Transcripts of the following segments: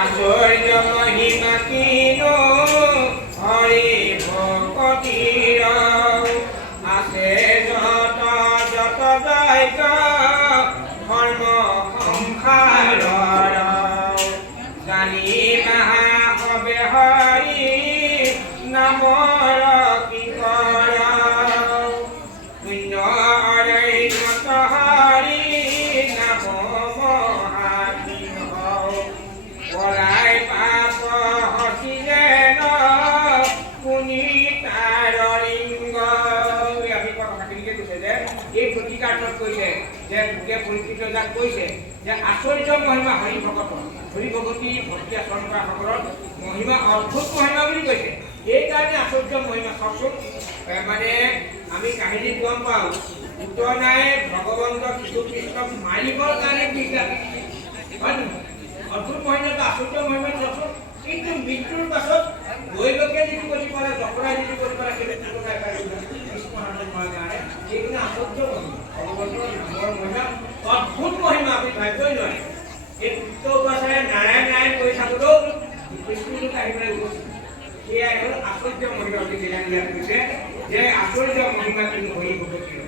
আচৰ্য মহিমা কিনো হৰি ভকতিৰ আছে যত যত জয়ক ধৰ্ম সংসাৰ জানি মাহা হবে হৰি নামৰ কি কৰ পুণ্য অৰণ্যত হৰি নাম মহাসিংহ পলাই পাপ হসিলে ন পুনিতাৰ লিংগ। আমি কথাখিনিকে কৈছে যে এই প্ৰতিকাৰ্থত কৈছে যে ভোগে পৰিচিত যাক কৈছে যে আচৰ্য মহিমা হৰি ভকত হৰি ভগতী ভক্তি আচৰণ কৰা সকলৰ মহিমা অদ্ভুত মহিমা বুলি কৈছে। এইকাৰণে আচৰ্য মহিমা চাওকচোন, মানে আমি কাহিনীত গম পাওঁ উত্তনাই ভগৱন্ত যীশুখ্ৰীষ্টক মাৰিবৰ কাৰণে বিদ্যা হয় নহয়, অদ্ভুত মহিমাটো আচৰ্য মহিমা চাওকচোন। কিন্তু মৃত্যুৰ পাছত দৈৱকে যিটো কৰি পালে জপৰাই যিটো কৰি পালে সেইটো কাৰণে সেইখিনি আচৰ্য মহিমা ভগৱন্তৰ নামৰ মহিমা অদ্ভুত মহিমা আপুনি ভাবিবই নোৱাৰে। এই উত্তৰ উপাচাৰে নাৰায়ণ নাৰায়ণ কৰি থাকোঁতেও কৃষ্ণটো আহিবলৈ উপস্থিত, সেয়াই হ'ল আচৰ্য মহিমা বুলি ইয়াত কৈছে যে আচৰ্য মহিমা কিন্তু হৰি ভকতিৰ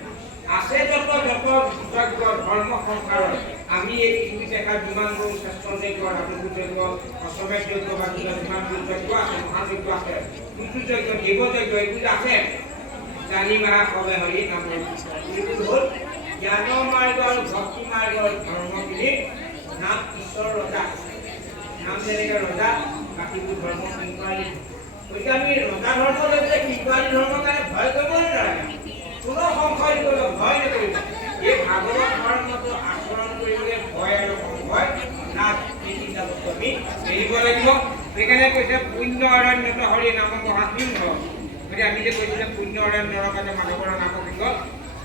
আছে যত যত ধৰ্ম সংসাৰত। আমি এই পৃথিৱীত দেখা যিমানবোৰ শ্ৰেষ্ঠ যজ্ঞ ৰামযজ্ঞ অশ্বমেধ যজ্ঞ বা যিমান যজ্ঞ আছে মহাযজ্ঞ আছে মৃত্যুযজ্ঞ দেৱযজ্ঞ এইবোৰ আছে জানি মাহা হবে হৰি নামৰ এইবোৰ হ'ল জ্ঞান মাৰ্গ আৰু ভক্তি মাৰ্গৰ ধৰ্মখিনি নাম ঈশ্বৰ ৰজা নাম যেনেকৈ ৰজা বাকীবোৰ ধৰ্ম কিংকৰী। গতিকে আমি ৰজা ধৰ্ম লৈ পেলাই কিংকৰী ধৰ্মৰ কাৰণে ভয় কৰিব নালাগে, কোনো সংশয় কৰিব ভয় নকৰিব। এই ভাগৱত ধৰ্মটো আচৰণ কৰিবলৈ ভয় আৰু সংশয় লাজ এই তিনিটা বস্তু আমি এৰিব লাগিব। সেইকাৰণে কৈছে পুণ্য অৰণ্যত হৰি নাম মহাসিংহ। গতিকে আমি যে কৈছিলে পুণ্য অৰণ্যৰ কাৰণে মাধৱৰ নাম সিংহ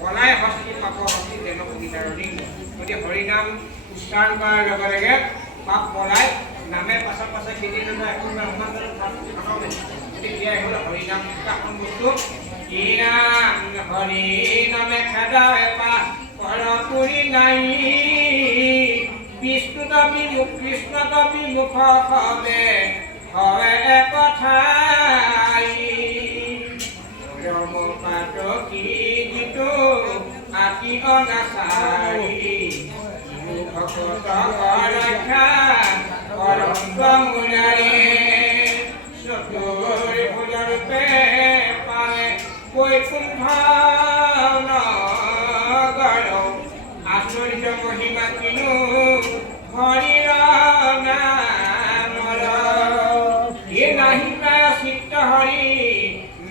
পলাই হস্তি পাপ হস্তি যেন পুনিতাৰ লিংগ। গতিকে হৰিনাম উচ্চাৰণ কৰাৰ লগে লগে পাপ পলাই নামে পাছে পাছে খেতি এখন গতিকে এয়াই হ'ল হৰিনাম এখন বস্তু। হৰি নামে খেদাই পাঠ কৰ পুৰি নাই বিষ্ণু তবি মুখ কৃষ্ণ তবি মুখ হবে হয় একঠাই ৰম পাত কি যিটো আতি অনাচাৰী ভকত ৰক্ষা কৰন্ত মুৰাৰে চতুৰ ভুজৰূপে পালে বৈকুণ্ঠ নগৰ আচৰ্য মহিমা কিনো হৰিৰ নামৰ এ নাহি প্ৰায় চিত্ত হৰি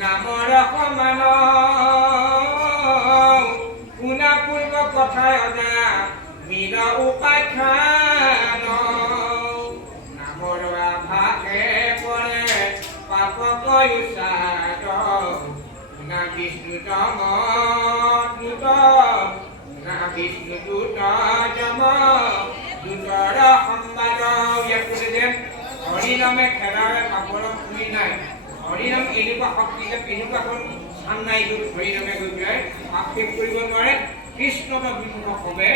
নামৰ সমান শুনা পূৰ্ব কথাই অনা মীৰ উপাখ্যান নামৰ আভাসে পৰে পাপ কয়ুচাত না বিষ্ণু দূত না বিষ্ণু দূত যম দূতৰ সম্বাদ। ইয়াত কৈছে যে হৰি নামে খেদাৰে পাপৰ শুনি নাই। হৰি নাম এনেকুৱা শক্তি যে এনেকুৱা এখন স্থান নাই য'ত হৰি নামে গৈ পেলাই পাপ শেষ কৰিব নোৱাৰে। কৃষ্ণ বা বিমুখ হবে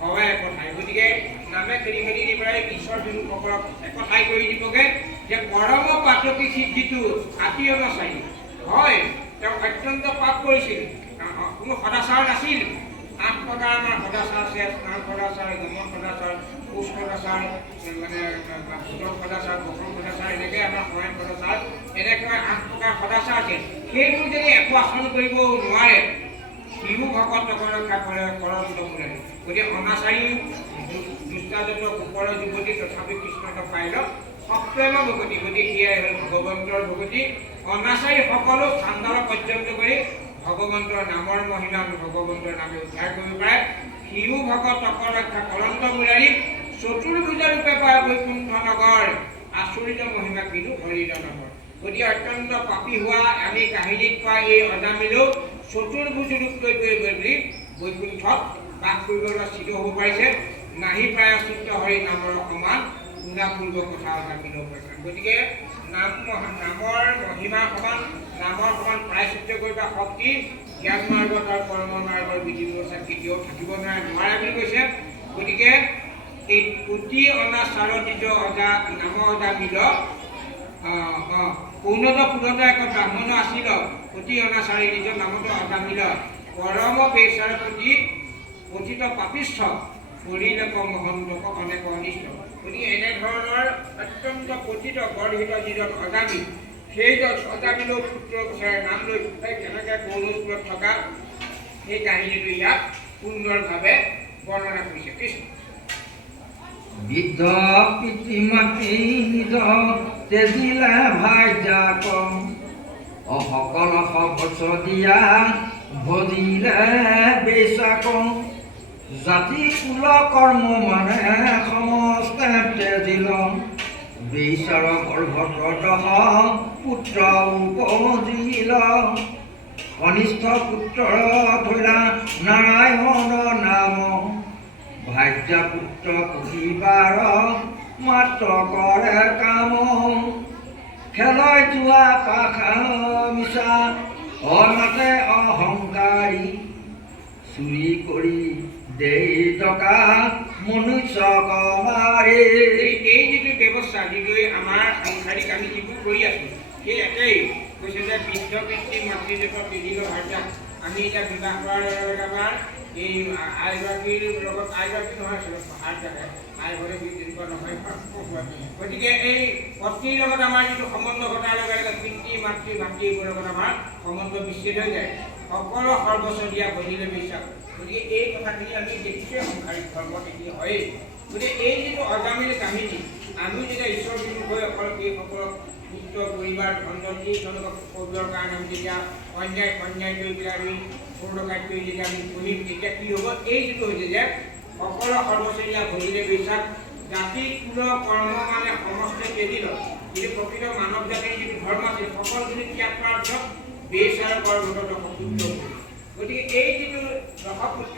হয় একঠাই। গতিকে নামে খেদি খেদি দি পেলাই ঈশ্বৰ বিমুখসকলক একঠাই কৰি দিবগে যে পৰম পাতকী সিদ্ধিটো আতি অনাচাৰী হয়। তেওঁ অত্যন্ত পাপ কৰিছিল, কোনো সদাচাৰ নাছিল। 8 প্ৰকাৰ আমাৰ সদাচাৰ আছে, স্নান সদাচাৰ, গমন সদাচাৰ, কোচ সদাচাৰ, মানে ভোজন সদাচাৰ, বসন সদাচাৰ, এনেকৈ আমাৰ শয়ন সদাচাৰ, এনেকৈ 8 প্ৰকাৰ সদাচাৰ আছে। সেইবোৰ যদি একো আচৰণ কৰিব নোৱাৰে সিও ভকত ৰক্ষা কৰে কৰন্ত মুৰাৰী। গতিকে অনাচাৰী দুষ্টাজত ওপৰৰ যুৱতী তথাপি কৃষ্ণক পাই লওক সপ্ৰেম ভগতী। গতিকে সেয়াই হ'ল ভগৱন্তৰ ভগতী। অনাচাৰী সকলো চাণ্ডাল পৰ্যন্ত কৰি ভগৱন্তৰ নামৰ মহিমা ভগৱন্তৰ নামে উদ্ধাৰ কৰিব পাৰে। সিও ভকত ৰক্ষা কৰন্ত মুৰাৰী চতুৰ্ভুজা ৰূপে পায় বৈকুণ্ঠ নগৰ আচৰিত মহিমা কিন্তু হৰিৰ নামৰ। গতিকে অত্যন্ত পাপী হোৱা আমি কাহিনীত পোৱা এই অজামিলেও চতুৰ্ভুজ ৰূপ লৈ বুলি বৈকুণ্ঠত বাস কৰিবলৈ সিদ্ধ হ'ব পাৰিছে। নাহি প্ৰায় চিত্ত হৰি নামৰ সমান শুনাপূৰ্ব কথা অজামিলেও পাইছে। গতিকে নামৰ মহিমা সমান নামৰ সমান প্ৰায়চিত্য কৰিব শক্তি জ্ঞান মাৰ্গত আৰু কৰ্ম মাৰ্গৰ বিধি ব্যৱস্থা কেতিয়াও থাকিব নোৱাৰে বুলি কৈছে। গতিকে এই পুতি অনা চাৰদিত অজা নাম অজা মিল উন্নত পুৰত এক ব্ৰাহ্মণ আসিল পুতি অনা চাৰিদিত নামত অজা মিল পৰম বেচাৰ প্ৰতি পতিত পাপিষ্ঠ পৰিলেক মহন্তক অনেক অনিষ্ট। গতিকে এনেধৰণৰ অত্যন্ত পতিত গৰ্হিত যিজন অজামিল সেইজন অজামিলৰ পুত্ৰ গোচাৰে নাম লৈ কেনেকৈ কৌৰৱপুৰত থকা সেই কাহিনীটো ইয়াত সুন্দৰভাৱে বৰ্ণনা কৰিছে। কৃষ্ণ বৃদ্ধ পিতৃ মাতৃ নিজ তেজিলে ভাইজাক অসকল সবচ দিয়া ভজিলে বেচাক জাতি কুল কৰ্ম মানে সমস্তে তেজিল বেচাৰ গৰ্ভত দহ পুত্ৰ উপজিল কনিষ্ঠ পুত্ৰ ধৰা নাৰায়ণ নাম ভাজ্য পুত্ৰ পুহিবাৰ মাত্ৰ কৰে কাম খেলয় যোৱা পাখা মিছা অনাতে অহংকাৰী চুৰি কৰি দেই টকা মনুষ্য কমাৰে। এই যিটো ব্যৱস্থা যিটো আমাৰ সাংসাৰিক আমি যিবোৰ কৰি আছোঁ সেই একেই কৈছে যে বৃদ্ধ পিতৃ মাতৃদেৱৰ বিধিৰ ভাৰ্যা আমি এতিয়া বিবাহ কৰাৰ লগে লগে আমাৰ এই আইগৰাকীৰ লগত আইগৰাকী নহয় আছিলে ভাৰ্যাকে আইঘৰে তেনেকুৱা নহয়। গতিকে এই পত্নীৰ লগত আমাৰ যিটো সম্বন্ধ ঘটাৰ লগে লগে পিতৃ মাতৃ ভাতৃ এইবোৰৰ লগত আমাৰ সম্বন্ধ বিচ্ছেদ হৈ যায়। সকলো সৰ্বস্ব দিয়া ভজিলে বিশ্বাস। গতিকে এই কথাখিনি আমি দেখিছোঁ সাংসাৰিক ধৰ্মত এইখিনি হয়েই। গতিকে এই যিটো অজামিল কাহিনী আমি যেতিয়া ঈশ্বৰ বিমুখ হৈ অকল এইসকলক পুত্ৰ পৰিবাৰ ধন জন্তি তেওঁলোকক পঢ়িবৰ কাৰণে আমি যেতিয়া অন্যায় কৰি পেলাই আমি চোৰ ডকাইত কৰি যেতিয়া আমি পঢ়িম তেতিয়া কি হ'ব? এই যিটো হৈছে যে সকলো সৰ্বশ্ৰেণীয়া ভজিলে বিশ্বাস জাতি কুল কৰ্ম মানে সমস্তে তেজিল যিটো প্ৰকৃত মানৱ জাতিৰ যিটো ধৰ্ম আছিল সকলোখিনি ত্যাগ কৰাৰ পিছত বেচাৰ গৰ্ভত দশপুত্ৰ। গতিকে এই যিটো দশপুত্ৰ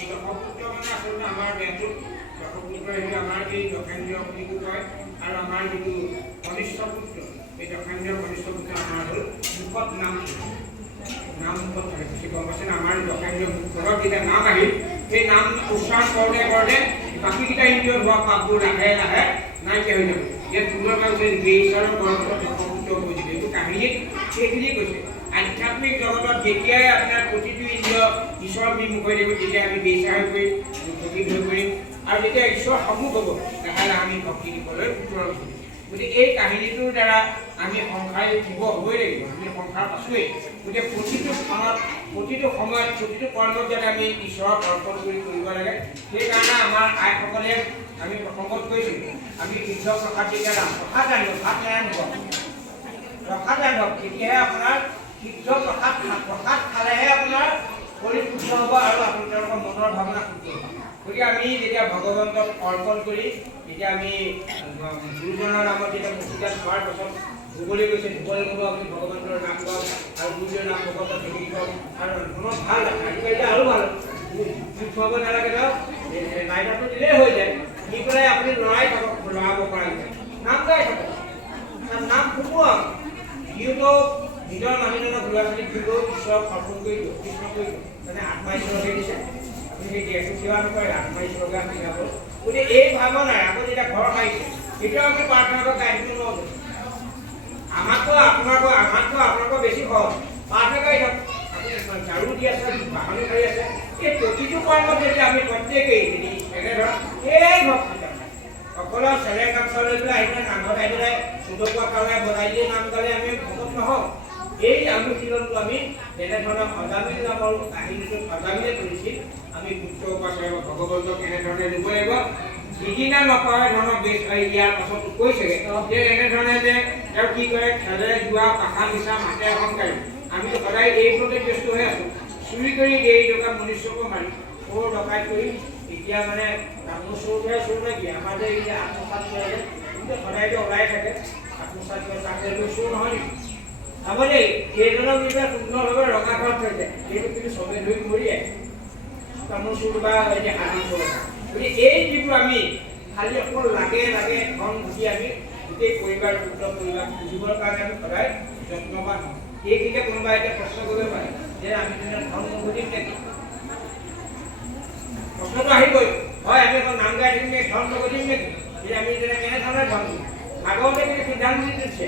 এই দশপুত্ৰ মানে আচলতে আমাৰ দেহটোত দশপুত্ৰ সেইটো আমাৰ এই দক্ষেন্দ্ৰ বুলি কয় আৰু আমাৰ যিটো কনিষ্ঠ পুত্ৰ এই দক্ষেন্দ্ৰ কনিষ্ঠ পুত্ৰ আমাৰ হ'ল মুখত নাম মুখত থাকে কিছু গম পাইছে না। আমাৰ দক্ষেন্দ্ৰ মুখত যেতিয়া নাম আহিল সেই নাম উচ্চাৰণ কৰোঁতে বাকীকেইটা ইন্দ্ৰিয়ত হোৱা পাপবোৰ লাহে লাহে নাইকিয়া হৈ যাব। ইয়াত সুন্দৰকৈ কৈছে বেচাৰৰ গৰ্ভত দশপুত্ৰ কৈছিলে এইটো কাহিনীত সেইখিনি কৈছে। আধ্যাত্মিক জগতত যেতিয়াই আপোনাৰ প্ৰতিটো ইন্দ্ৰিয় ঈশ্বৰ বিমুখ হৈ থাকিব তেতিয়া আমি বেচা হৈ পৰিম ভক্তি হৈ পৰিম আৰু যেতিয়া ঈশ্বৰ সন্মুখ হ'ব লাহে লাহে আমি ভক্তি দিবলৈ উত্তৰ হ'ম। গতিকে এই কাহিনীটোৰ দ্বাৰা আমি সংসাৰ জীৱ হ'বই লাগিব। আমি সংসাৰ আছোৱেই। গতিকে প্ৰতিটো ক্ষণত প্ৰতিটো সময়ত প্ৰতিটো কৰ্মত যাতে আমি ঈশ্বৰক অৰ্পণ কৰিব লাগে। সেইকাৰণে আমাৰ আইসকলে আমি প্ৰসংগত কৈছিলোঁ আমি শুদ্ধ প্ৰসাদ যেতিয়া প্ৰসাদ আনিব ভাত নাৰান্ধিব প্ৰসাদ ৰান্ধক তেতিয়াহে আপোনাৰ শুদ্ধ প্ৰসাদ খালেহে আপোনাৰ শৰীৰ শুদ্ধ হ'ব আৰু আপোনালোকৰ মনৰ ভাৱনা শুদ্ধ হ'ব। গতিকে আমি যেতিয়া ভগৱন্তক অৰ্পণ কৰি যেতিয়া আমি গুৰুজনৰ নামত যেতিয়া পুথিগাত খোৱাৰ পাছত ধুবলৈ গৈছে ধুবলৈ গ'ব আপুনি ভগৱন্তৰ নাম গাওক আৰু গুৰুজনৰ নাম ভগৱন্তক দেখি গাওক আৰু মনত ভাল লাগে। আজিকালি আৰু ভাল দুখ খুৱাব নালাগে ধৰক নাইটাটো দিলেই হৈ যায়। দি পেলাই আপুনি লৰাই থাকক লৰাব পৰা যায় নাম গাই থাকক নাম শুকুৱাওক যিহেতু নিজৰ মানুহজনক ল'ৰা ছোৱালীক দিব ঈশ্বৰক অৰ্পণ কৰি দিওঁ কৃষ্ণ কৰি দিওঁ মানে আত্মা ঈশ্বৰকে দিছে আপুনি সেই দেহটো সেৱা নকৰে আত্মা ঈশ্বৰকে আমি গাব। গতিকে এই ভাৱনাৰে আকৌ যেতিয়া ঘৰ সাৰিছে তেতিয়াও আমি প্ৰাৰ্থনা কৰি গাই দিব নোৱাৰোঁ। আমাতকৈ আপোনালোকৰ বেছি সহজ প্ৰাৰ্থনা গাই থাকক। আপুনি ঝাৰু দি আছে বাহনি কৰি আছে এই প্ৰতিটো কৰ্মত যেতিয়া আমি প্ৰত্যেকেই এনেধৰণ এই ভক্তি সকলো চেলে কামচা লৈ পেলাই আহি পেলাই নামঘৰত আহি পেলাই চুধকুৱা কালাই বজাই দিয়ে নাম গালে আমি ভকত নহওঁ। এই অনুশীলনটো আমি যেনেধৰণৰ অজামিল নামৰ কাহিনীটো অজামিলে কৰিছিল আমি পুত্ৰ উপাচাৰ্য ভগৱন্তক এনেধৰণে দিব লাগিব। যিদিনা নকৰে ধৰণৰ বেছ ইয়াৰ পাছত কৈছেগৈ যে এনেধৰণে যে তেওঁ কি কৰে খেলে যোৱা পাখা মিছা মাতে অহংকাৰী আমিতো সদায় এইবোৰতে ব্যস্ত হৈ আছোঁ। চুৰি কৰি এই টকা মনুষ্যকো মাৰি চোৰ ডকাইত কৰি এতিয়া মানে তামোল চোৰটোহে চোৰ নে কি আমাৰ যে এই আত্মসাত কৰে কিন্তু সদায়তো ওলাই থাকে আত্মসাত কৰে তাকে চোৰ নহয় নেকি? চাব দেই সেইজনৰ বিষয়ে সুন্দৰভাৱে ৰখা ঘৰত থৈছে সেইটো কিন্তু চবে ধৰি মৰিয়াই তামোল চোৰ বা এতিয়া সাধাৰণ চোৰ গতিকে এই যিবোৰ আমি খালি অকল লাগে ধন ঘটি আমি গোটেই পৰিবাৰ পুত্ৰ পৰিবাৰ পুহিবৰ কাৰণে আমি সদায় যত্নবান হওঁ। এইখিনিতে কোনোবাই এতিয়া প্ৰশ্ন কৰিব পাৰে যে আমি ধন ঘটিম নেকি? প্ৰশ্নটো আহিবই হয় আমি এখন নাম গাই থাকিম ধন নগদিম নেকি আমি কেনেধৰণে ধন দিম ভাগৱতে কিন্তু সিদ্ধান্ত দিছে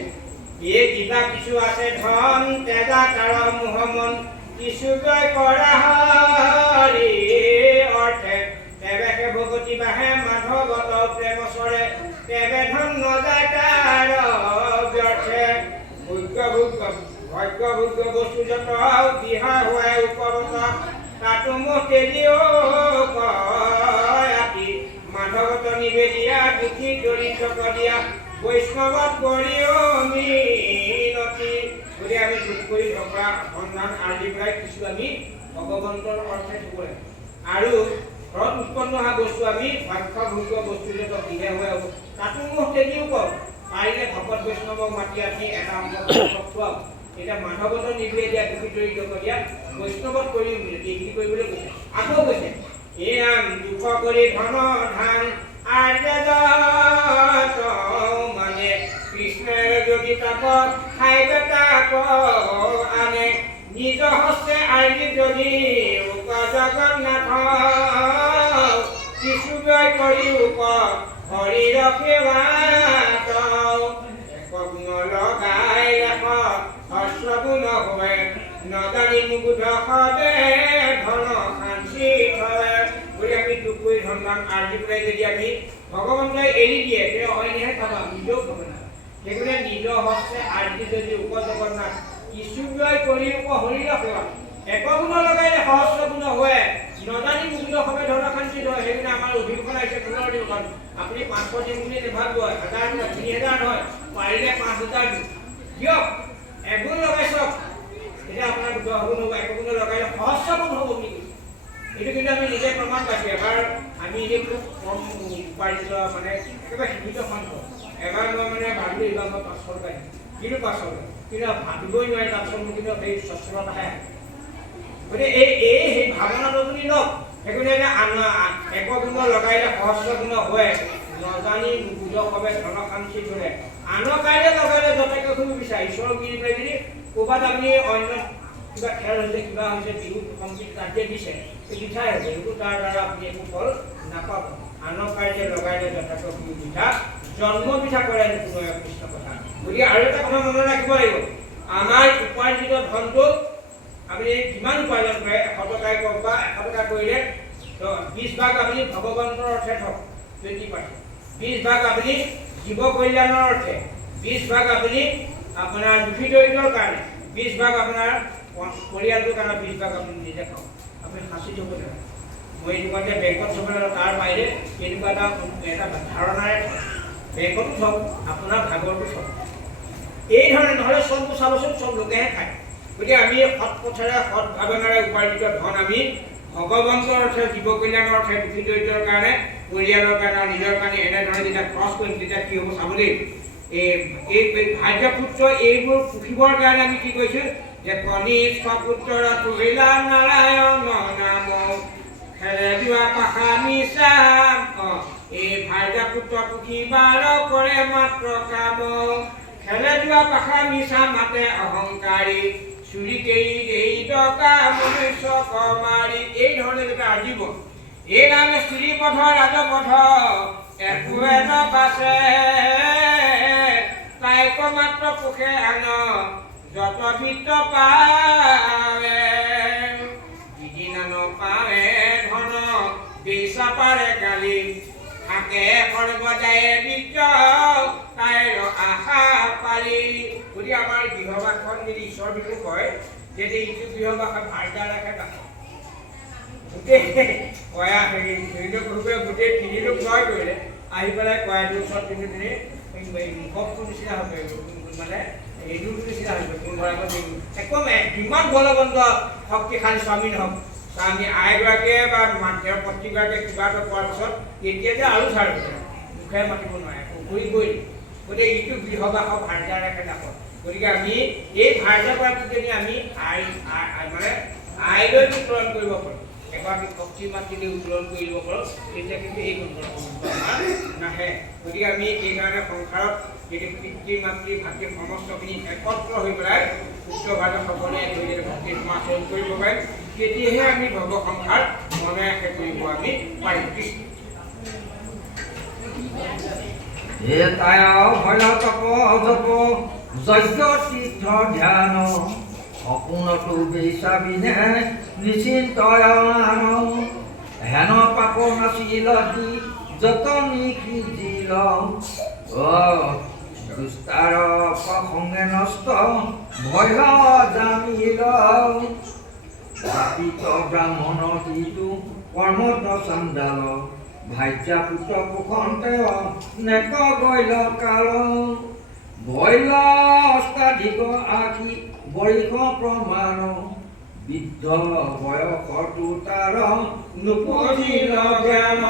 এই কিবা কিছু আছে ধন তেজা তাৰ মোহমন কিছু জয় কৰা হৰি অৰ্থে তেবেকে ভগতি বাহে মাধৱত প্ৰেম চৰে তেবে ধন নযায় তাৰ ব্যৰ্থে ভাগ্য ভোগ্য বস্তু যত বিহা হোৱাই উপৰত তাতো মোক তেলিও কয় মাধৱত নিবেদিয়া দুখী দৰিদ্ৰ দিয়া বৈষ্ণৱত কৰিও মিনতি বুলি আমি দুখ কৰি থকা সন্ধান আদি পৰাই কিছু আমি ভগৱন্তৰ অৰ্থে থব লাগে আৰু ঘৰত উৎপন্ন হোৱা বস্তু আমি ভাগ্য ভোগ্য বস্তু যত বিহে হোৱাই তাতো মোক তেলিও কয় পাৰিলে ভকত বৈষ্ণৱক মাতি আনি এটা খুৱাওক এটা মাধৱত নিবেদিয়া দুখী দৰিদ্ৰ দিয়া বৈষ্ণৱত কৰিও মিনতি এইখিনি কৰিবলৈ কৈছে আকৌ কৈছে এয়াম দুখ কৰি ধন ধান আৰ্য মানে কৃষ্ণৰ যদি তাপ খাই তাপ আনে নিজ হস্তে আৰ্জি যদি জগন্নাথ কিছু জয় কৰি হৰিৰ সেৱাত গুণ লগাই ৰাখ হস্ৰ গুণ হয় নজানি মুগুধ সদে ধন শান্তি থয় বুলি আমি দুখ কৰি ধন আৰ্জি পেলাই যদি আমি ভগৱন্তই এৰি দিয়ে তেওঁ অইনহে খাবা নিজেও খাব না সেইকাৰণে নিজ হস্তে আৰ্জি যদি জগন্নাথ কিছু জয় কৰি হৰিৰ সেৱা এক গুণ লগাইলে সহস্ৰ গুণ হয় নজানি মুগুধ সদে ধন শান্তি থয় সেইকাৰণে আমাৰ অধিৱেশন আহিছে পুনৰ অধিৱেশন আপুনি 500 দিন বুলি নেভাবিব 1000 নহয় 3000 নহয় পাৰিলে 5000 দিয়ক এগুণ লগাই চাওক এতিয়া আপোনাৰ 10 গুণ হ'ব 1 গুণ লগাইলে সহস্ৰ গুণ হ'ব বুলি এইটো কিন্তু আমি নিজে প্ৰমাণ পাইছোঁ এবাৰ আমি এই খুব কম উপাৰ্জিত মানে একেবাৰে সীমিত সংখ্যক এবাৰ মই মানে ভাবিলোঁ এইবাৰ মই 500 টকা দিম কিন্তু 500 কিন্তু ভাবিবই নোৱাৰি তাৰপিছত মোৰ কিন্তু সেই স্বচ্ছলতাহে গতিকে সেই ভাৱনাটো যদি লওক সেইকাৰণে এক গুণ লগাইলে সহস্ৰ গুণ হয় নজানি নুবুজভাৱে ধন শান্তি ধৰে আনৰ কাৰণে লগাইলে যথেষ্ট খুব বিচাৰে ঈশ্বৰক মিলি পেলাই যদি ক'ৰবাত আপুনি অন্য কিবা খেল হৈছে কিবা হৈছে বিহু সংগীত কাৰ্য দিছে পিঠাই হৈছে সেইটো তাৰ দ্বাৰা আপুনি একো ফল নাপাব আনৰ কাৰ্যে লগাইলে যথেষ্ট খুব পিঠা জন্ম পিঠা কৰে কৃষ্ণ কথা গতিকে আৰু এটা কথা মনত ৰাখিব লাগিব আমাৰ উপাৰ্জিত ধনটো আপুনি কিমান উপাৰ্জন কৰে 100 টকাই কওক বা 100 টকা কৰিলে 20 ভাগ আপুনি ভগৱন্তৰ অৰ্থে থওক 20% 20 ভাগ আপুনি জীৱ কল্যাণৰ অৰ্থে 20 ভাগ আপুনি আপোনাৰ দুখী দৰিদ্ৰৰ কাৰণে 20 ভাগ আপোনাৰ পৰিয়ালটোৰ কাৰণে 20 ভাগ আপুনি নিজে খাওক আপুনি সাঁচি থ'ব লাগে মই এনেকুৱাকৈ বেংকত থ'ব লাগে তাৰ বাহিৰে এনেকুৱা এটা ধাৰণাৰে বেংকতো থওক আপোনাৰ ভাগৰটো থওক এই ধৰণে নহ'লে চববোৰ চাবচোন চব লোকেহে খায় গতিকে আমি সৎ পথেৰে সৎ ভাৱনাৰে উপাৰ্জিত ধন আমি ভগৱন্তৰ অৰ্থে জীৱ কল্যাণৰ অৰ্থে দুখী দৰিদ্ৰৰ কাৰণে পৰিয়ালৰ কাৰণে নিজৰ কাৰণে এনেধৰণে যেতিয়া খৰচ কৰিম তেতিয়া কি হ'ব চাব দেই এই ভাৰ্য পুত্ৰ এইবোৰ পুহিবৰ কাৰণে আমি কি কৈছোঁ যে কনিষ্ঠ পুত্ৰ তুলিলা নাৰায়ণ নাম খেলে যোৱা পাখা মিছা এই ভাৰ্য পুত্ৰ পুহিবাৰ কৰে মাত্ৰ কাম খেলে যোৱা পাখা মিছা মাতে অহংকাৰী চুৰি কেৰি দেই টকা মনুষ্য কমাৰি এই ধৰণে যেতিয়া আজিব এই নামে শ্ৰীপথ ৰাজপথ একোৱে নপাছে তাইক মাত্ৰ পোষে আন যত ভিত পাৱে যিদিনা নপাৱে ধন দিছা পাৰে গালি থাকে সৰ্বদায়ে বিদ্য তাইৰ আশা পালি গতিকে আমাৰ গৃহবাসখন যদি ঈশ্বৰ বিহু কয় যদি ইটো গৃহবাসত ভাৰ্যা ৰাখে গোটেই কয়া হেৰি গোটেই তিনিলোক জয় কৰিলে আহি পেলাই কয়াটোৰ ওচৰত তিনি মুখটো নিচিনা হ'ব মানে এইটোৰ নিচিনা হ'ব কোনোবাৰ আগত একদম কিমান বলৱন্ত শক্তিশালী স্বামী নহওক আমি আইগৰাকীয়ে বা তেওঁৰ পত্নীগৰাকীয়ে কিবা এটা কোৱাৰ পিছত এতিয়া যে আৰু ছাৰ মুখে মাতিব নোৱাৰে ঘূৰি গৈ গতিকে ইটো গৃহবাসক ভাৰ্যা ৰাখে নাপাওঁ গতিকে আমি এই ভাৰ্যা কৰাটো যদি আমি মানে আইলৈ উত্তৰণ কৰিব পাৰোঁ এগৰাকী শক্তি মাতৃলৈ উত্তৰণ কৰিব পাৰোঁ তেতিয়া কিন্তু এই আমাৰ নাহে গতিকে আমি এইকাৰণে সংসাৰত যদি পিতৃ মাতৃ ভাতৃ সমস্তখিনি একত্ৰ হৈ পেলাই উচ্চ ভাৰত সকলোৱে যদি ভক্তি সমাচৰণ কৰিব পাৰিম তেতিয়াহে আমি ভৱ সংসাৰ মনে শেষ কৰিব আমি পাৰিম এটাই ভয় তপ জপ যজ্ঞ তীৰ্থ ধ্যান সপোনতো বিচাবিনে নিশ্চিন্তয় হেন পাপ নাছিল দি যত নিখিজিল দুষ্টাৰ প্ৰসংগে নষ্ট ভয় জামিল পাপিত ব্ৰাহ্মণ দিটো কৰ্মত চণ্ডাল ভাজ্যা পুত্ৰ কুখন্তে নেক গৈল কাল বৈল অষ্টাধিক আশী বৰিষ প্ৰমাণ বৃদ্ধ বয়সতো তাৰ নুপুজিল জ্ঞান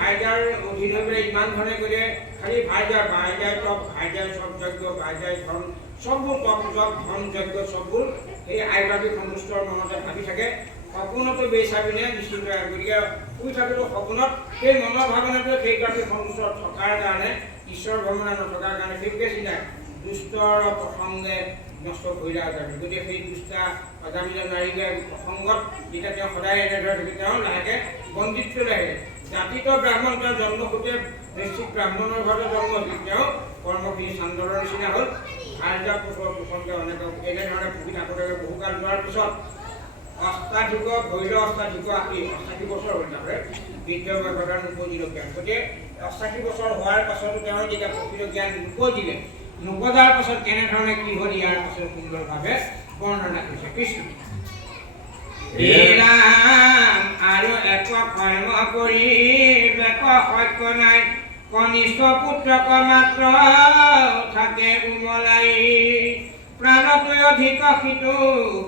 ভাইজাৰ অধীনলৈ ইমান ধৰণে কৰিলে খালি ভাইজাৰ চব যজ্ঞ ভাইজাৰ ধন সববোৰ তপ জপ ধন যজ্ঞ সববোৰ সেই আইগৰাকী সন্তুষ্টৰ মনতে ভাবি থাকে সপোনতো বেচাবিনে নিশ্চিত গতিকে শুই থাকিলেও সপোনত সেই মনৰ ভাৱনাটোৱে সেইগৰাকী সন্তুষ্ট থকাৰ কাৰণে ঈশ্বৰ ভ্ৰমণা নথকাৰ কাৰণে সেইটোকে চিন্তাই দুষ্টৰ প্ৰসংগে নষ্ট কৰিলে আজামি গতিকে সেই দুষ্টা অজামিলা নাৰীকে প্ৰসংগত যেতিয়া তেওঁ সদায় এনেদৰে থাকি তেওঁ লাহেকে বন্দিত্বলৈ আহিলে জাতিত ব্ৰাহ্মণ তেওঁৰ জন্মসূত্ৰে নিশ্চিত ব্ৰাহ্মণৰ ঘৰতে জন্ম হৈছিল তেওঁ কৰ্মখিনি চান্দৰৰ নিচিনা হ'ল ভাৰ্যা পুত্ৰ প্ৰসংগে অনেক এনেধৰণে ভুগি থাকোঁতে বহুকাল যোৱাৰ পিছত অষ্টাধিক ভৈৰ অষ্টাধিক 80 বছৰ হ'ল তাৰপৰা বৃদ্ধ বয়সৰ নুপুজিল জ্ঞান গতিকে 80 বছৰ হোৱাৰ পাছতো তেওঁ যেতিয়া প্ৰকৃত জ্ঞান নুপুজিলে নুপুজাৰ পাছত কেনেধৰণে কি হ'ল ইয়াৰ পাছত সুন্দৰভাৱে বৰ্ণনা কৰিছে কৃষ্ণ ৰাম আৰু এক কৰ্ম কৰি বেক সত্য নাই কনিষ্ঠ পুত্ৰক মাত্ৰ থাকে উমলাই প্ৰাণতৈ অধিক সিটো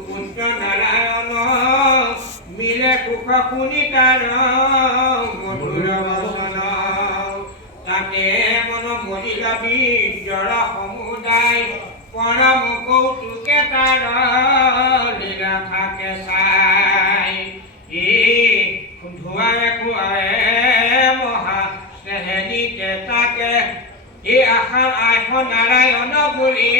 পুত্ৰ নাৰায়ণ মিলে সুখ শুনি তাৰ মধুৰ বচন তাতে মন মৰিলা বীৰ্যৰ সমুদায় পৰম কৌতুকে তাৰ লীলা থাকে চাই ধুৱাই খুৱাই মহা স্নেহেনিকে তাকে এই আশাৰ আইস নাৰায়ণ বুলি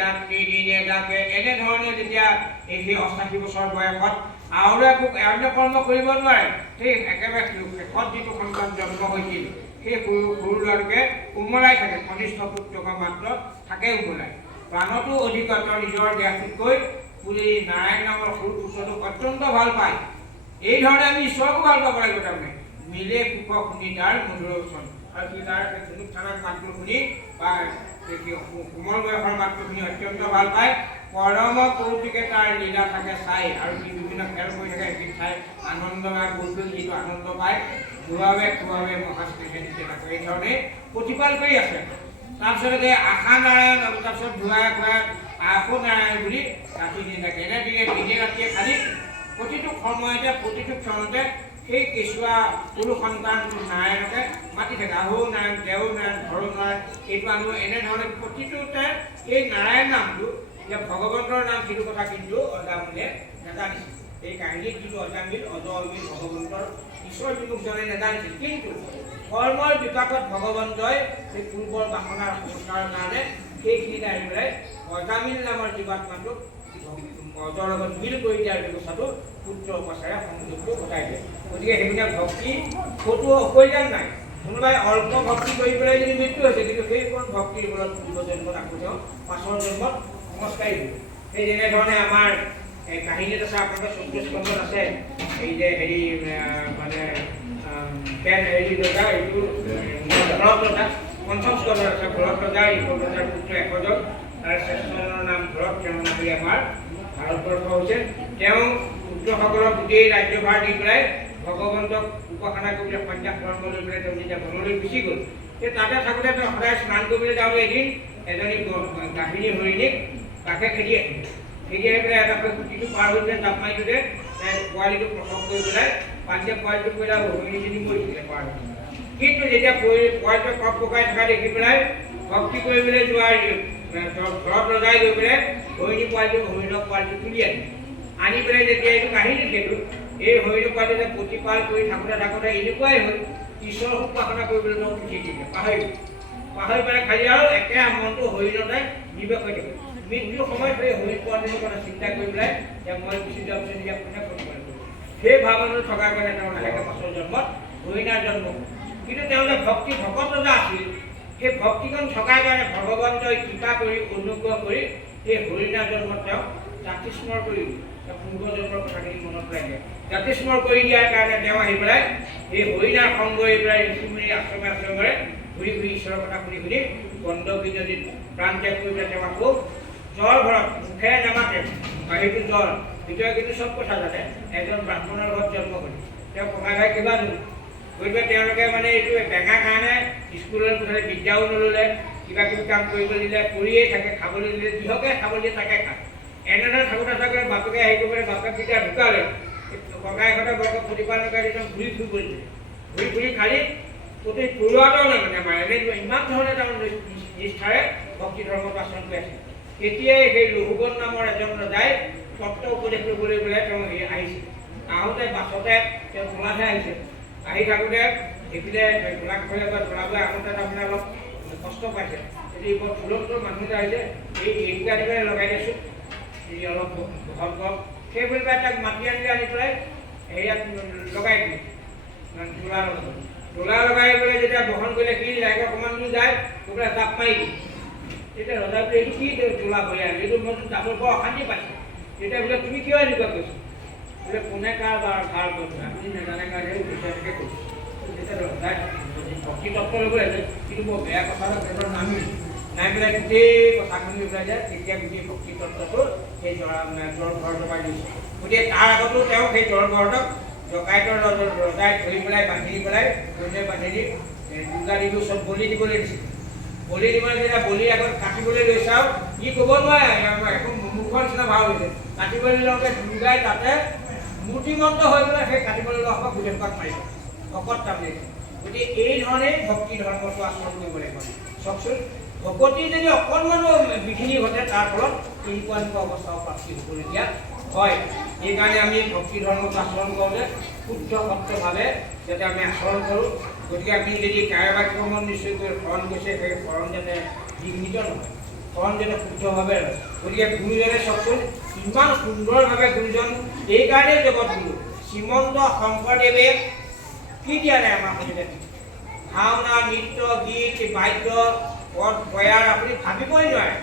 ৰাত্ৰি দিনে ডাকে এনেধৰণে যেতিয়া এই 80 বছৰ বয়সত আৰু অন্য কৰ্ম কৰিব নোৱাৰে সেই একেবাৰে শেষত যিটো সন্তান জন্ম হৈছিল সেই সৰু ল'ৰাটোকে উমলাই থাকে কনিষ্ঠ পুত্ৰক মাত্ৰ থাকে উমলাই প্ৰাণতো অধিক তেওঁ নিজৰ দেহটোতকৈ বুলি নাৰায়ণ নামৰ সৰু পুত্ৰটোক অত্যন্ত ভাল পায় এই ধৰণে আমি ঈশ্বৰকো ভাল পাব লাগিব তাৰমানে মিলে সুখ শুনি তাৰ মধুৰ বচন আৰু সি তাৰ ধনুক থানাক মাতটো শুনি বা কোমল বয়সৰ মাতটো শুনি অত্যন্ত ভাল পায় পৰম কৌতুকে তাৰ লীলা থাকে চাই আৰু সি বিভিন্ন খেল কৰি থাকে সেইখিনি চাই আনন্দ পায় বুলবুল যিটো আনন্দ পায় ধুৱাবে খুৱাবে মহাস্নেহে নিচে থাকে এই ধৰণে প্ৰতিপাল কৰি আছে তাৰপিছতে আশা নাৰায়ণ তাৰপিছত ধুৱাই খুৱাই আশু নাৰায়ণ বুলি ৰাতি দিন থাকে এনেদিনে দিনে ৰাতিয়ে খালি প্ৰতিটো সময়তে প্ৰতিটো ক্ষণতে সেই কেঁচুৱা সৰু সন্তান নাৰায়ণকে মাতি থাকে আহু নাৰায়ণ দেও নাৰায়ণ ঘৰ নাৰায়ণ এইটো আমি এনেধৰণে প্ৰতিটোতে এই নাৰায়ণ নামটো যে ভগৱন্তৰ নাম সেইটো কথা কিন্তু অজামিলে নাজানিছিল এই কাহিনীত যিটো অজামিল অজমিল ভগৱন্তৰ ঈশ্বৰ বিমুখজনে নাজানিছিল কিন্তু কৰ্মৰ বিপাকত ভগৱন্তই সেই পূৰ্বৰ বাসনাৰ সংস্কাৰৰ কাৰণে সেইখিনিত আহি পেলাই অজামিল নামৰ জীৱাত্মাটোক অজৰ লগত মিল কৰি দিয়াৰ ব্যৱস্থাটো পুত্ৰ উপাচাৰে সংযোগটো ঘটাই দিয়ে গতিকে সেইবিলাক ভক্তি ক'তো অকল্যাণ নাই কোনোবাই অল্প ভক্তি কৰি পেলাই যদি মৃত্যু হৈছে কিন্তু সেইখন ভক্তিৰ ফলত পূৰ্ব জন্মত আকৌ তেওঁ পাছৰ জন্মত সংস্কাৰী হ'ল সেই যেনেধৰণে আমাৰ এই কাহিনীত আছে আপোনালোকৰ 14 স্কন্ধত আছে এই যে হেৰি মানে হেৰি ৰজা এইটো ভৰত ৰজা পঞ্চম স্কন্ধত আছে ভৰত ৰজা এই ৰজাৰ পুত্ৰ এশজন তাৰ শ্ৰেষ্ঠজনৰ নাম ভৰত তেওঁৰ নাম বুলি আমাৰ ভাৰতবৰ্ষ হৈছে তেওঁ পুত্ৰসকলক গোটেই ৰাজ্যভাৰ দি পেলাই ভগৱন্তক উপাসনা কৰিবলৈ সন্ধ্যা স্মৰণ কৰি পেলাই তেওঁ যেতিয়া বনলৈ গুচি গ'ল সেই তাতে থাকোঁতে তেওঁ সদায় স্নান কৰিবলৈ যাওঁতে এদিন এজনী গাভিনী হৰিণীক তাকে খেদি আহিলে খেদি আহি পেলাই এটা খুঁটিটো পাৰ হৈ পেলাই জাপ মাৰি দিওঁতে পোৱালিটো প্ৰসৱ কৰি পেলাই পানীতে পোৱালিটো পেলাই হৰিণীজনী মৰিছিলে পাৰ হৈ কিন্তু যেতিয়া পোৱালিটোৱে কপ পকাই থকা দেখি পেলাই ভক্তি কৰিবলৈ যোৱাৰ ঘৰত ৰজাই গৈ পেলাই হৰিণী হৰিণক পোৱালিটো তুলি আনি পেলাই যেতিয়া এইটো কাহিনী সেইটো এই হৰিণী পোৱালিটোৱে প্ৰতিপাল কৰি থাকোঁতে এনেকুৱাই হ'ল ঈশ্বৰৰ উপাসনা কৰিবলৈ তেওঁ পুঠি দিলে পাহৰি পেলাই খালি আৰু একে মনটো হৰিণতে নিৱেশ হৈ থাকে মৃত্যুৰ সময়ত সেই হৰিণ পোৱালিটোৰ কথা চিন্তা কৰি পেলাই যে মই গুচি যোৱাৰ পিছত নিজে কোনে কৰিব সেই ভাৱনাটো থকাৰ কাৰণে তেওঁ লাহেকৈ পাছৰ জন্মত হৰিণাৰ জন্ম কিন্তু তেওঁলোকে ভক্তি ভকত ৰজা আছিল। সেই ভক্তিকণ থকাৰ কাৰণে ভগৱন্তই কৃপা কৰি অনুগ্ৰহ কৰি সেই হৰিণা জন্মত তেওঁ জাতিস্মৰ কৰি পূৰ্বজন্মৰ কথাখিনি মনত ৰাখে। জাতিস্মৰ কৰি দিয়াৰ কাৰণে তেওঁ আহি পেলাই এই হৰিণাৰ সংগ হৈ পেলাই ঋষিমুনি আশ্ৰমে আশ্ৰমে ঘূৰি ঘূৰি ঈশ্বৰৰ কথা শুনি শুনি গণ্ডকী নদীত প্ৰাণ ত্যাগ কৰি পেলাই তেওঁ আকৌ জ্বৰ ঘৰত মুখেৰে নামাতে বাহিৰটো জ্বৰ ভিতৰে কিন্তু চব কথা জানে। এজন ব্ৰাহ্মণৰ ঘৰত জন্ম কৰি তেওঁ ককাই ভাই কিবা জানো গতিকে তেওঁলোকে মানে এইটো বেঙা কাৰণে স্কুলৰ মুঠতে বিদ্যাও নল'লে, কিবা কিবি কাম কৰিব দিলে, কৰিয়েই থাকে, খাবলৈ দিলে, যিহকে খাবলৈ দিয়ে তাকে খায়। এনেদৰে থাকোঁতে থাকোঁতে বাপেকে হেৰি কৰি বাপেক যেতিয়া ঢুকালে ককাইহঁতে বৰকৈ প্ৰতিপাল নকৰে একদম ঘূৰি ফুৰি কৰিলে। ঘূৰি ফুৰি খালি প্ৰতি পৰুৱাটাও নাই মানে মাৰে ইমান ধৰণে তাৰমানে নিষ্ঠাৰে ভক্তি ধৰ্মত আচৰণ কৰি আছে। তেতিয়াই সেই লহুবন নামৰ এজন ৰজাই তত্ত্ব উপদেশ ল'বলৈ পেলাই তেওঁ আহিছিল। আহোঁতে বাছতে তেওঁ তোলাতহে আহিছে। আহি থাকোঁতে এইফালে গোলাঘাট বা গোলাঘাট আহোঁতে তাৰমানে অলপ কষ্ট পাইছে। যদি বৰ থুলমূল মানুহ এটা আহিছে এইকেইটা দিবলৈ লগাই দিছোঁ এই অলপ বহল কৰক সেই বুলি পেলাই তাক মাতি আনি পেলাই হেৰিয়াত লগাই দিলে তোলা লগাই পেলাই যেতিয়া বহন কৰিলে কি লাগে অকণমান দূৰ যায় গৈ পেলাই জাপ মাৰি দিয়ে। তেতিয়া ৰজাই বোলে এইটো কি তোলা কৰি আনিলে এইটো মই যাবলৈ বৰ অশান্তি পাইছোঁ। তেতিয়া বোলে তুমি কিয় এনেকুৱা কৈছা বোলে কোনে কাৰ ভাল কৰিছে আপুনি নাজানে কাৰণে তেনেকৈ কৈছে। তেতিয়া ৰজাই ভক্তি তত্ত্ব ল'ব লাগে কিন্তু বৰ বেয়া কথা এটা নামি নাই পেলাই গোটেই কথাখিনি ওলাই যায়। তেতিয়া গোটেই ভক্তি তত্ত্বটো সেই জ্বৰ ঘৰটোৰ পৰা দিছে। গতিকে তাৰ আগতো তেওঁ সেই জ্বৰ ঘৰটোক ডকাইতৰ ৰজাই ধৰি পেলাই বান্ধি দি পেলাই কোনে বান্ধি দি দুৰ্গা দেৱীও চব বলি দিবলৈ দিছিল। বলি দিবলৈ যেতিয়া বলিৰ আগত কাটিবলৈ লৈ চাওঁ ই ক'ব নোৱাৰে এখন মুখৰ নিচিনা ভাও হৈছে। কাটিবলৈ লওঁতে দুৰ্গাই তাতে মূৰ্তিমন্ত হৈ পেলাই সেই কাটিবলৈ লোৱা সময় গোটেই পাক মাৰিব ভকত তাৰমানে। গতিকে এই ধৰণেই ভক্তি ধৰ্মটো আচৰণ কৰিব লাগিব। চাওকচোন ভকতি যদি অকণমানো বিঘিনি ঘটে তাৰ ফলত এনেকুৱা অৱস্থাও প্ৰাপ্তি হ'বলগীয়া হয়। সেইকাৰণে আমি ভক্তি ধৰ্মটো আচৰণ কৰোঁতে শুদ্ধ সত্যভাৱে যাতে আমি আচৰণ কৰোঁ। গতিকে আপুনি যদি কাৰোবাক কৰ্মত নিশ্চয় কৰি শৰণ গৈছে সেই শৰণ যাতে বিঘ্নিত নহয়, শৰণ যাতে শুদ্ধভাৱে ৰয়। গতিকে গুৰুজনে চাওকচোন ইমান সুন্দৰভাৱে গুৰুজন এইকাৰণেই জগত গুৰু শ্ৰীমন্ত শংকৰদেৱে কি দিয়া নাই আমাৰ সৈতে ভাওনা নৃত্য গীত বাদ্য পদ বয়াৰ আপুনি ভাবিবই নোৱাৰে।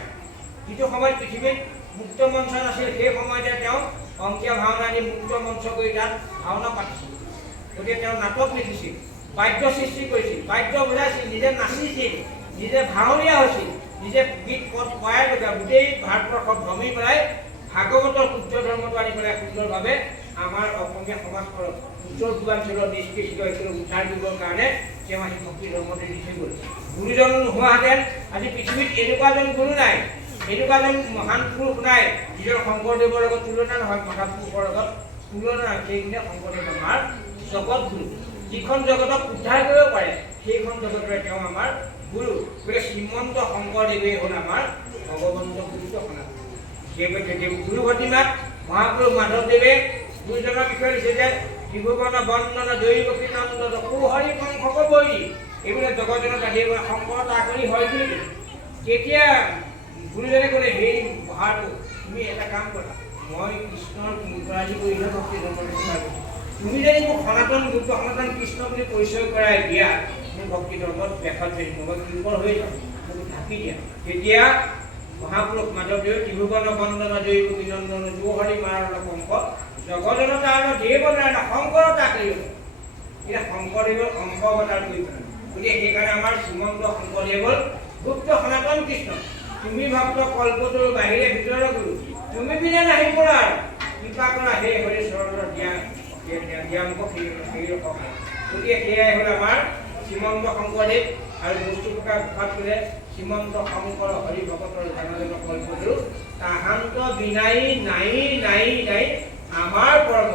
যিটো সময়ত পৃথিৱীত মুক্ত মঞ্চ নাছিল সেই সময়তে তেওঁ অংকীয়া ভাওনা দি মুক্ত মঞ্চ কৰি তাত ভাওনা পাতিছিল। গতিকে তেওঁ নাটক লিখিছিল, বাদ্য সৃষ্টি কৰিছিল, বাদ্য বজাইছিল, নিজে নাচিছিল, নিজে ভাওনীয়া হৈছিল, নিজে গীত পদ বয়াৰ গোটেই ভাৰতবৰ্ষত ভ্ৰমি পেলাই ভাগৱতৰ শুদ্ধ ধৰ্মটো আনি পেলাই সুন্দৰভাৱে আমাৰ অসমীয়া সমাজখনত উত্তৰ পূৰ্বাঞ্চলৰ নিষ্পেষিত উদ্ধাৰ দিবৰ কাৰণে তেওঁ আহি ভক্তি ধৰ্মটো দি থৈ গ'ল। গুৰুজন নোহোৱাহেঁতেন আজি পৃথিৱীত এনেকুৱা এজন গুৰু নাই, এনেকুৱা এজন মহান পুৰুষ নাই যিজন শংকৰদেৱৰ লগত তুলনা নহয়, মহাপুৰুষৰ লগত তুলনা নহয়। সেইখিনি শংকৰদেৱ আমাৰ জগত গুৰু, যিখন জগতক উদ্ধাৰ কৰিব পাৰে সেইখন জগতৰে তেওঁ আমাৰ গুৰু। গতিকে শ্ৰীমন্ত শংকৰদেৱে হ'ল আমাৰ ভগৱন্ত গুৰুত্ব সনাতন। গুৰু ভট্টনাথ মহাপুৰুষ মাধৱদেৱে গুৰুজনৰ বিষয়ে দিছে যে ত্ৰিভুৱন বন্দন জয়ী নন্দন সুহৰি পংখক বৈ এইবিলাক জগতজনক আহি শংকৰ তাকৰি হয় বুলি কৈছে। তেতিয়া গুৰুজনে ক'লে সেই পঢ়াটো তুমি এটা কাম কৰা, মই কৃষ্ণৰ ইংৰাজী কৰিহে ভক্তি ধৰ্ম কৰিছোঁ। তুমি যদি মোক সনাতন গুৰুত্ব সনাতন কৃষ্ণ বুলি পৰিচয় কৰাই দিয়া মোৰ ভক্তি ধৰ্মত ব্যাঘাত জড়িত মই দুৰ্বল হৈ যাম, মোক ঢাকি দিয়া। তেতিয়া মহাপুৰুষ মাধৱদেৱে ত্ৰিভুৱন বন্দন জয়ী নন্দন জোহৰি মাৰণ পংখ জগজনতা দেৱনাৰায়ণ শংকৰ তাকৰি হ'ল। এতিয়া শংকৰদেৱৰ অংশ অৱতাৰ কৰি পেলাই। গতিকে সেইকাৰণে আমাৰ শ্ৰীমন্ত শংকৰদেৱ হ'ল গুপ্ত সনাতন কৃষ্ণ। তুমি ভক্ত কল্পটোৰ বাহিৰে ভিতৰৰ গুৰু, তুমি বিনে নাহি পৰা কৃপা কৰা সেই হৰি চৰণৰ জ্ঞানক সেই ৰকম। গতিকে সেয়াই হ'ল আমাৰ শ্ৰীমন্ত শংকৰদেৱ আৰু বস্তু প্ৰকাশ প্ৰকাশ কৰিলে শ্ৰীমন্ত শংকৰ হৰি ভকতৰ জনজন কল্পটো তাহান্ত বিনাই নাই নাই নাই আমাৰ পৰম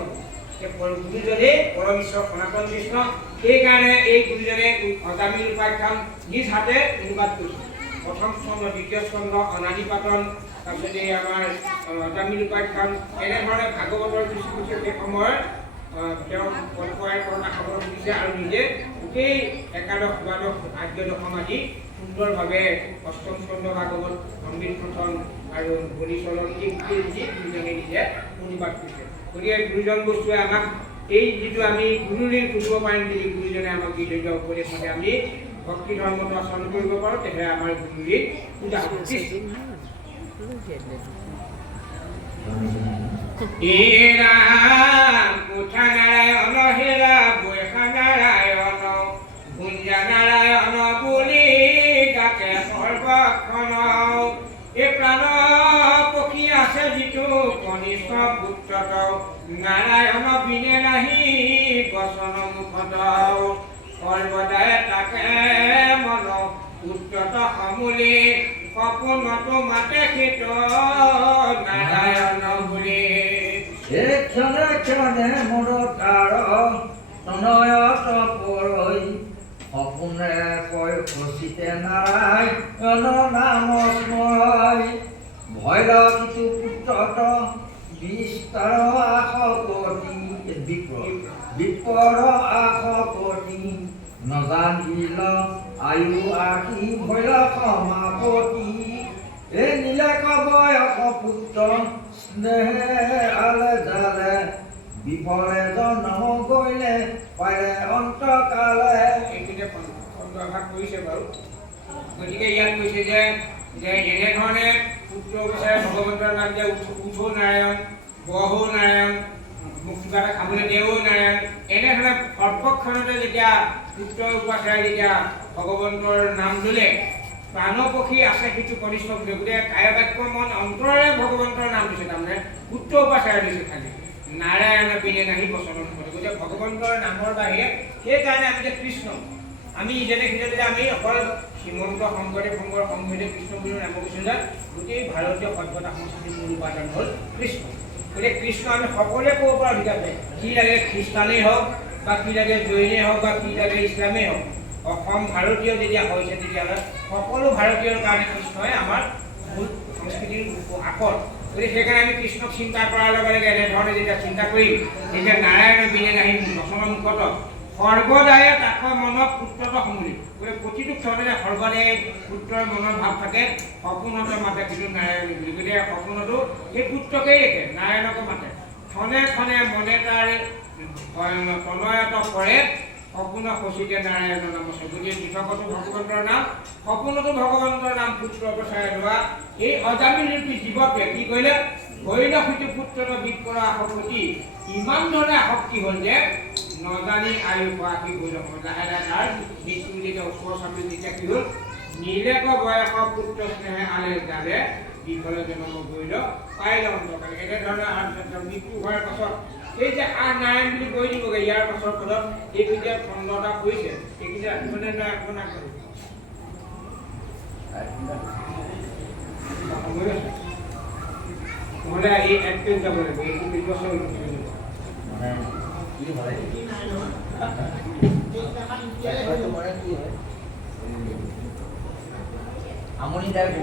গুৰুজনে পৰম ঈশ্বৰ সনাতন কৃষ্ণ। সেইকাৰণে এই গুৰুজনে অজামিল উপাখ্যান নিজ হাতে অনুবাদ কৰিছিল। প্ৰথম স্কন্ধ, দ্বিতীয় স্কন্ধ, অনাদি পাতন, তাৰপিছত এই আমাৰ অজামিল উপাখ্যান এনেধৰণে ভাগৱতৰ কিছু কিছু সেই সময়ত তেওঁ কল্পয়াৰ কৰোণা খাবৰ খুজিছে আৰু নিজে গোটেই একাদশ দ্বাদশ আদ্য দশম আদি সুন্দৰভাৱে অষ্টম স্কন্ধ ভাগৱত অমৃত পঠন আৰু বলি চলন এই গোটেই গুৰুজনে নিজে অনুবাদ কৰিছে। গতিকে গুৰুজন বস্তুৱে আমাক এই যিটো আমি গুৰুৰীৰ খুজিব পাৰিম যদি গুৰুজনে আমাক দি থৈ যোৱা উপদেশ মতে আমি ভক্তি ধৰ্মটো আচৰণ কৰিব পাৰোঁ তেতিয়াহে আমাৰ গুৰুৰীৰ পূজা হ'ব ৰাম কোঠা নাৰায়ণ হেৰা বৈশা নাৰায়ণ গুঞ্জা নাৰায়ণ বুলি গাতে সৰ্বক্ষণ এই প্ৰাণ পক্ষী আছে যিটো কনিষ্ঠ পুত্ৰত নাৰায়ণ বিনে নাহি বচন মুখত সৰ্বদাই তাকে মন পুত্ৰত সমূলি সপোনতো মাতে খেত নাৰায়ণ বুলি ক্ষণে ক্ষণে মূৰত তনয়ত পৰৈ সপোনে কয় খচিতে নাৰায়ণ নাম স্মৰয় ভৈৰৱীটো পুত্ৰত বিস্তাৰ আশকতি বিপৰ আশকতি নজানিল আয়ু আশী ভৈৰ সমাপতি এই নীলেক বয়স পুত্ৰ স্নেহে আলে জালে বিফলে জন্ম গ'লে পাৰে অন্তকালে এইখিনিতে খণ্ডভাগ কৰিছে বাৰু গতিকে ইয়াত কৈছে যে এনেধৰণে পুত্ৰ বিচাৰে ভগৱন্তৰ নাম যে উঠো নাৰায়ণ বহো নাৰায়ণ মোক কিবা এটা খাবলৈ দেও নাৰায়ণ এনেধৰণে সৰ্বক্ষণতে যেতিয়া পুত্ৰৰ উপাচাৰে যেতিয়া ভগৱন্তৰ নাম ল'লে প্ৰাণপক্ষী আছে সেইটো কনিষ্ঠ বুলি গতিকে কায় বাক্য মন অন্তৰেৰে ভগৱন্তৰ নাম দিছে তাৰমানে পুত্ৰ উপাচাৰে দিছে খালি নাৰায়ণ বিনে নাহি বচন মুখত গতিকে ভগৱন্তৰ নামৰ বাহিৰে সেইকাৰণে আমি যে কৃষ্ণ আমি যেনে আমি অকল শ্ৰীমন্ত শংকৰদেৱ শংকৰ সংঘদেৱ কৃষ্ণ বুলি নাম কৈছোঁ যে গোটেই ভাৰতীয় সভ্যতা সংস্কৃতিৰ মূল উপাদান হ'ল কৃষ্ণ গতিকে কৃষ্ণ আমি সকলোৱে ক'ব পৰা অধিকাৰ পায় কি লাগে খ্ৰীষ্টানেই হওক বা কি লাগে জৈনেই হওক বা কি লাগে ইছলামেই হওক অসম ভাৰতীয় যেতিয়া হৈছে তেতিয়াহ'লে সকলো ভাৰতীয়ৰ কাৰণে কৃষ্ণই আমাৰ মূল সংস্কৃতিৰ আকত গতিকে সেইকাৰণে আমি কৃষ্ণক চিন্তা কৰাৰ লগে লগে এনেধৰণে যেতিয়া চিন্তা কৰিম তেতিয়া নাৰায়ণ বিনে নাহি বচন মুখত সৰ্বদায়ে তাক মনত পুত্ৰত সমূলি গতিকে প্ৰতিটো ক্ষণতে সৰ্বদায়ে পুত্ৰৰ মনৰ ভাৱ থাকে সপোনতে মাতে কিন্তু নাৰায়ণ বুলি গতিকে সপোনতো সেই পুত্ৰকেই দেখে নাৰায়ণকো মাতে ক্ষণে ক্ষণে মনে তাৰ প্ৰণয়ত কৰে সপোন খচিতে নাৰায়ণ নাম আছে গতিকে দিঠকতো ভগৱন্তৰ নাম সপোনতো ভগৱন্তৰ নাম পুত্ৰ প্ৰচাৰে লোৱা এই অজামিলৰূপী জীৱকে কি কৰিলে ভৈৰৱীটো পুত্ৰৰ বিপৰ আসক্তি ইমান ধৰণে আসক্তি হ'ল যে নজানি আয়ু আশী ভৈৰৱ লাহে লাহে তাৰ মৃত্যু যেতিয়া ওচৰ চাপি যেতিয়া কি হ'ল নীলেক বয়স পুত্ৰ স্নেহে আলে জালে বিফলে জন্ম ভৈৰৱ পাইলে অন্তকালে এনেধৰণে মৃত্যু হোৱাৰ পাছত এই যে নাৰায়ণ বুলি কৈ দিবগৈ ইয়াৰ পাছৰ পদত এইকেইটা খণ্ডটা কৰিছে এইকেইটা মানে আপোনাক নহ'লে এই একটু যাব লাগিব এইটো নিৰ্বাচন আমনিদায়ক